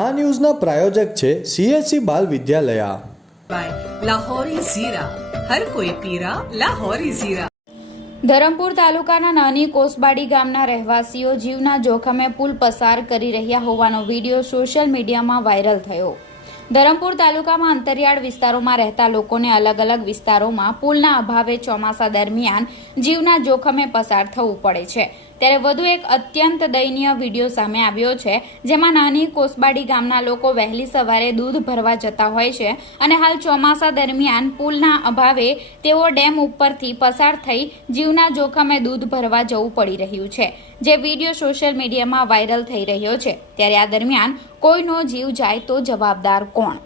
આ ન્યૂઝના પ્રાયોજક છે CSC બાલ વિદ્યાલયા। લાહોરી ઝીરા, હર કોઈ પીરા લાહોરી ઝીરા। ધરમપુર તાલુકાના નાની કોસબાડી ગામના રહેવાસીઓ જીવના જોખમે પુલ પસાર કરી રહ્યા હોવાનો વિડીયો સોશિયલ મીડિયામાં વાયરલ થયો। ધરમપુર તાલુકામાં અંતરિયાળ વિસ્તારોમાં રહેતા લોકોને અલગ અલગ વિસ્તારોમાં પુલના અભાવે ચોમાસા દરમિયાન જીવના જોખમે પસાર થવું પડે છે। ત્યારે વધુ એક અત્યંત દયનીય વિડીયો સામે આવ્યો છે, જેમાં નાની કોસબાડી ગામના લોકો વહેલી સવારે દૂધ ભરવા જતા હોય છે અને હાલ ચોમાસા દરમિયાન પુલના અભાવે તેઓ ડેમ ઉપરથી પસાર થઈ જીવના જોખમે દૂધ ભરવા જવું પડી રહ્યું છે, જે વિડીયો સોશિયલ મીડિયામાં વાયરલ થઈ રહ્યો છે। ત્યારે આ દરમિયાન કોઈનો જીવ જાય તો જવાબદાર કોણ?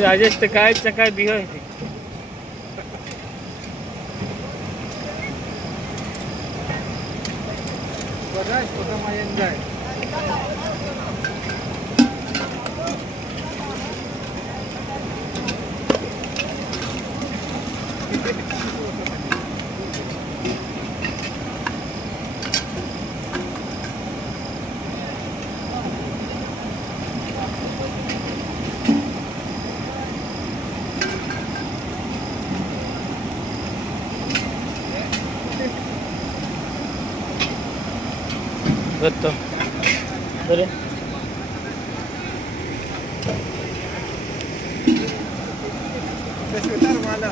राजेश चकाय चकाय भी है betul boleh sekitar mana